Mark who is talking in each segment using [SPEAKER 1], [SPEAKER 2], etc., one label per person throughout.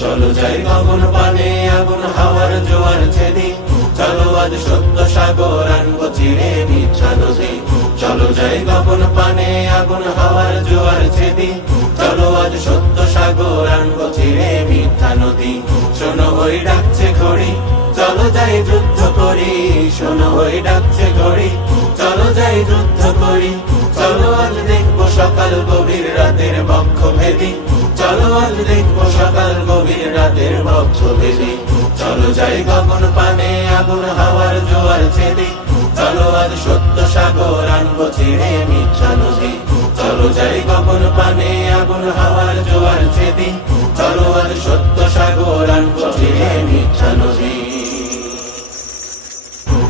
[SPEAKER 1] চলো যাই গগন পানে, আগুন হাওয়ার জোয়ার ছেদি। চলো আজ সত্য সাগর আনব চিরে মিঠা নদী চলো যাই গগন পানে, আগুন হাওয়ার জোয়ার ছেদি। চলো আজ সত্য সাগর আনব চিরে মিঠা নদী শোনো ওই ডাকছে ঘড়ি, চলো যাই যুদ্ধ করি। শোনো ওই ডাকছে ঘড়ি, চলো যাই যুদ্ধ করি। চলো আজ দেখব সকাল গভীর রাতের বক্ষ ভেদি চলো আজ দেখব সকাল ভেদি চলো যাই গগন পানে, আগুন হাওয়ার জোয়ার ছেদি। চলো আজ সত্য সাগর আনব ছিঁড়ে মিঠা নদী। চলো যাই গগন পানে, আগুন হাওয়ার জোয়ার ছেদি। চলো আজ সত্য সাগর আনব ছিঁড়ে মিঠা নদী।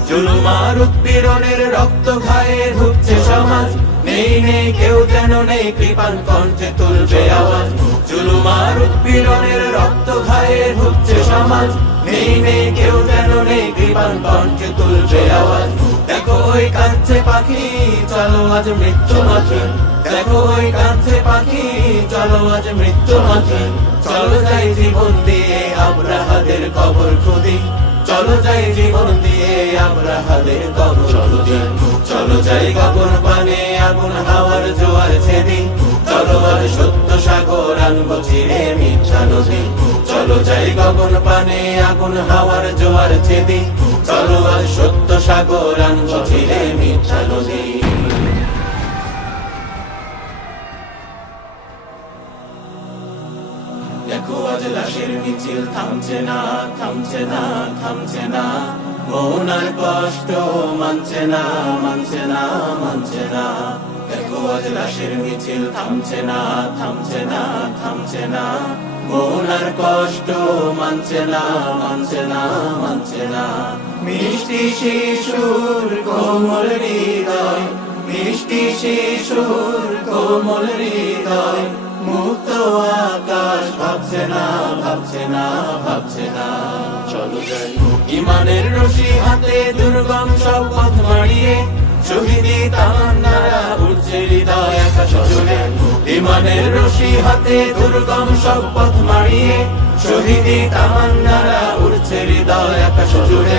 [SPEAKER 1] জুলুমার উৎপীড়নের রক্ত খায়ে ধুকছে সমাজ। নেই নেই, কেউ যেন নেই কৃপান কণ্ঠে তুলবে আওয়াজ। জুলুমার উৎপীড়নের রক্ত খায়ে ধুকছে সমাজ। নেই নেই, কেউ যেন নেই কৃপান কণ্ঠে তুলবে আওয়াজ। দেখো ওই পাখি, চলো আজ মৃত্যু মাখি দেখো ওই পাখি, চলো আজ মৃত্যু চলো যাই জীবন দিয়ে আমরা কবর খুদি চলো যাই জীবন দিয়ে আমরা কবর ছেদি। চলো যাই গগন পানে আগুন হাওয়ার জোয়ার ছেদি। চলো আর সত্য সাগর আনব চিরে মিঠা নদী। দেখো আজ লাশের মিছিল থামছে না থামছে না থামছে না। মন কষ্ট মানছে না মানছে না মানছে না। দেখো আজ লাশের মিছিল থামছে না থামছে না থামছে না। মন কষ্ট মানছে না মানছে না মানছে না। মিষ্টি শিশুর কোমল হৃদয়, মিষ্টি শিশুর কোমল হৃদয়। মুক্ত আকাশ ভাবছে না ভাবছে না ভাবছে না। চলো যাই। ইমানের রশি হাতে দুর্গম সব পথ মারিয়ে শহীদি তামান্নারা উঠছে হৃদয় আকাশ জুড়ে ইমানের রশি হাতে দুর্গম সব পথ মারিয়ে শহীদি তামান্নারা উঠছে হৃদয় আকাশ জুড়ে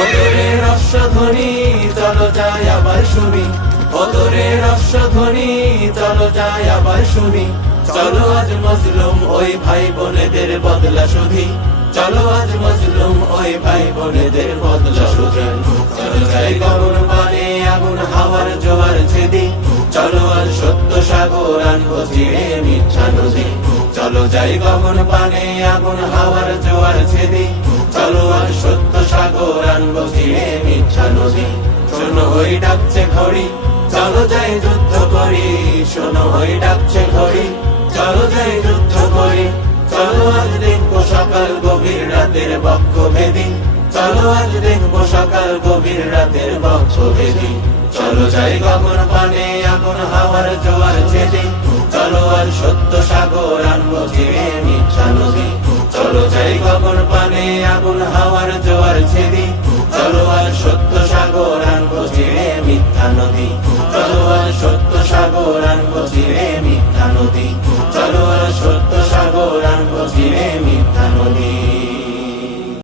[SPEAKER 1] অদরে রস্যধ্বনি চলো যাই আবার শুনি। অদরে রস্যধ্বনি চলো যাই আবার শুনি। চলো আজ মজলুম, ওই ভাই বোনেদের বদলা শুধি চলো আজ মজলুম, ওই ভাই বোনেদের বদলা শুধি চলো যাই গগন পানে আগুন, হাওয়ার জোয়ার ছেদি। চলো আজ সত্য সাগর আনব চিড়ে মিঠা নদী। চলো যাই গগন পানে আগুন, হাওয়ার জোয়ার ছেদি। চলো আজ সত্য সাগর আনব চিড়ে মিঠা নদী। শোনো, ওই ডাকছে ঘড়ি। চলো যাই যুদ্ধ করি। শোনো, ওই ডাকছে ঘড়ি। দেখব সকাল গভীর রাতের বক্ষ ভেদি চলো যাই গগন পানে আগুন হাওয়ার জোয়ার ছেদি। চলো আজ সত্য সাগর আনব চিড়ে মিঠা নদী। চলো যাই গগন পানে আগুন হাওয়ার জোয়ার ছেদি। চলো আজ সত্য সাগর আনব চিড়ে মিথ্যা নদী। চলো আজ সত্য সাগর আনব চিড়ে মিথ্যা নদী।